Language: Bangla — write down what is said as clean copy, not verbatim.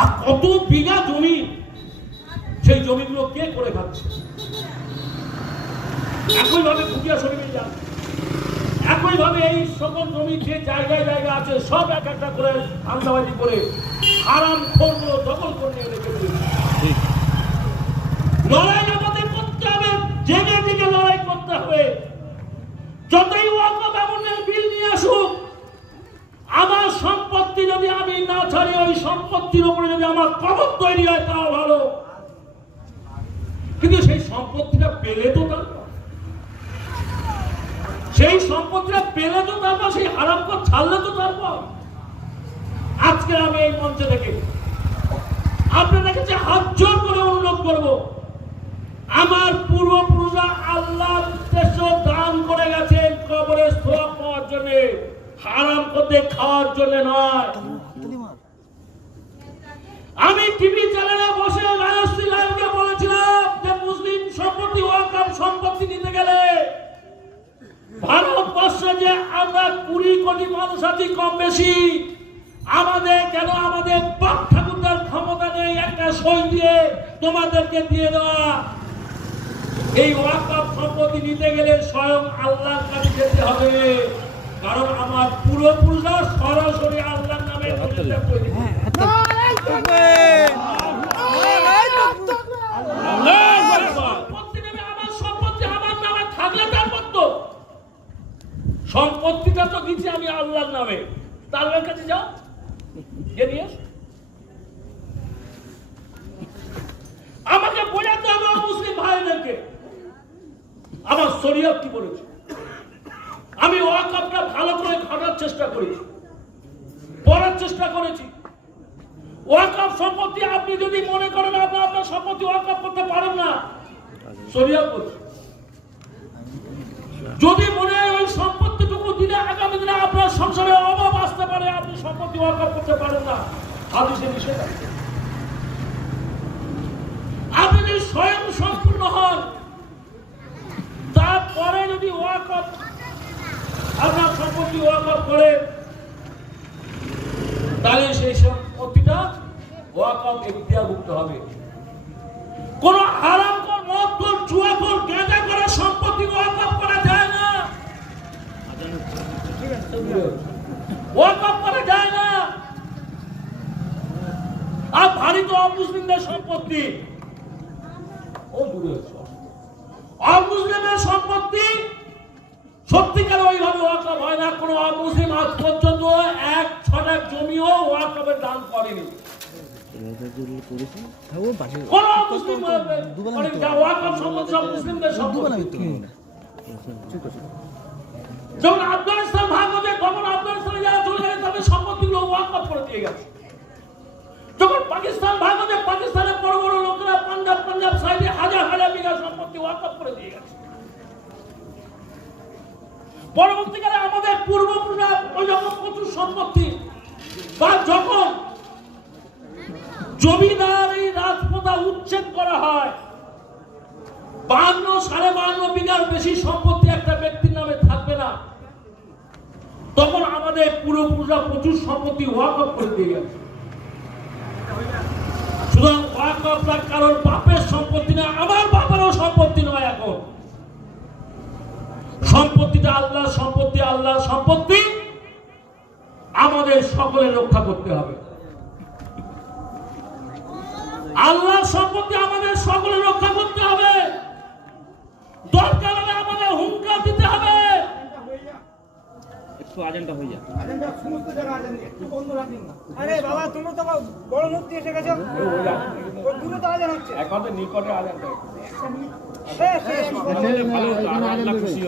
আর কত বিঘা জমি, সেই জমিগুলো কে করে খাচ্ছে? একইভাবে ফুটিয়া শরীফে যান, একইভাবে এই সকল জমি যে জায়গায় জায়গা আছে সব এক একটা করে ধান্দাবাজি করে হারাম খোরগুলো দখল করে নিয়ে রেখেছে। লড়াই আমাদের করতে হবে, জেগে জেগে লড়াই করতে হবে। যতই ওয়াকফ আমলের বিল নিয়ে আসুক, আমার সম্পত্তি যদি আমি না ছাড়ি, ওই সম্পত্তির উপরে যদি আমার কবর তৈরি হয় তাও ভালো, কিন্তু সেই সম্পত্তিটা পেলে তো তারপর, সেই সম্পত্তিটা পেলে তো তারপর, সেই হারাম কর ছাড়লে তো তারপর। আজকে আমি এই মঞ্চে থেকে আপনাদের কাছে হাত জোর করে অনুরোধ করব, আমার পূর্বপুরুষরা আল্লাহর উদ্দেশ্যে দান করে গেছেন কবরে সওয়াব পাওয়ার জন্য, হারাম করতে খাওয়ার জন্য নয়। আমি টিভি চ্যানেলে বসে রাজশ্রী লালকে বলেছিলাম যে মুসলিম সম্পত্তি ওয়াকফ সম্পত্তি নিতে গেলে ভারতবর্ষে যে আমরা 20 কোটি মানুষ আছি কম বেশি, আমাদের কেন আমাদের বাপ ঠাকুরদার ক্ষমতা নেই একটা সই দিয়ে তোমাদেরকে দিয়ে দেওয়া? এই ওয়াকফ সম্পত্তি নিতে গেলে স্বয়ং আল্লাহর কাছে যেতে হবে, কারণ আমার পূর্বপুরুষরা সরাসরি আল্লাহর নামে প্রতিষ্ঠা করেছে। সম্পত্তিটা তো দিচ্ছি আমি আল্লাহর নামে, তার কাছে যাও নিয়ে আমাকে বোঝাতে হবে মুসলিম ভাইদেরকে আমার শরীয়ত কি বলেছে। আমি ওয়াকফটা ভালো করে ঘটার চেষ্টা করেছি, পড়ার চেষ্টা করেছি। ওয়াকফ সম্পত্তি আপনি যদি মনে করেন আপনি আপনার সম্পত্তি ওয়াকফ করতে পারেন না, শরীয়ত বলছে যদি মনে হয় ওই সম্পত্তিটুকু দিলে আগামী দিনে আপনার সংসারে অভাব আসতে পারে, আপনি সম্পত্তি ওয়াকফ করতে পারেন না, হাদিসে নিষেধ আছে। আপনি যদি স্বয়ং সম্পূর্ণ হন, তারপরে যদি ওয়াকফ আপনার সম্পত্তি ওয়াকফ করে, তাহলে সেই সম্পত্তিটা ওয়াকফ এখতিয়ারভুক্ত হবে। কোন হারামখোর, মদখোর, জুয়াখোর, গাঁজা করে সম্পত্তি ওয়াকফ করা যায় না, ওয়াকফ করা যায় না। আর ভারী তো অমুসলিমদের সম্পত্তি, ও দূরে অমুসলিমের সম্পত্তি সত্যিকার ওইভাবে ওয়াকফ হয় না। কোন অমুসলিম আজ পর্যন্ত 1 ছটাক জমিও ওয়াকফের দান করেনি। যখন আফগানিস্তান ভাগ হয়েছে, তখন আফগানিস্তানে যারা চলে গেছে তাদের সম্পত্তিগুলো ওয়াকফ করে দিয়ে গেছে। যখন পাকিস্তান ভাগ হয়েছে, পাকিস্তানের বড় বড় লোকেরা পাঞ্জাব সাইডে হাজার হাজার বিঘা সম্পত্তি ওয়াকফ করে দিয়ে গেছে। পরবর্তীকালে আমাদের পূর্বপুরুষরা যখন প্রচুর সম্পত্তি বা যখন জমিদারি রাজপ্রথা উচ্ছেদ করা হয়, 52-52.5 বিঘার বেশি সম্পত্তি একটা ব্যক্তির নামে থাকবে না, তখন আমাদের পূর্বপুরুষরা প্রচুর সম্পত্তি ওয়াকফ করে দিয়ে গেছে। সুতরাং ওয়াকফটা কারোর বাপের সম্পত্তি না, আমার বাপেরও সম্পত্তি নয়। এখন সম্পত্তিটা আল্লাহর সম্পত্তি, আল্লাহর সম্পত্তি আমাদের সকলের রক্ষা করতে হবে। আল্লাহর সম্পত্তি আমাদের সকলের রক্ষা করতে হবে। দরকার হলে আমাদের হুঙ্কার দিতে হবে। একটু আজানটা হয়ে যায়, আজানটা সমস্ত জায়গা আজান একটু বন্ধ রাখেন না। আরে বাবা তুমি তো বড় মুক্তি এসে গেছো, দূরে তো আজান হচ্ছে, একমাত্র নিকটে আজানটা।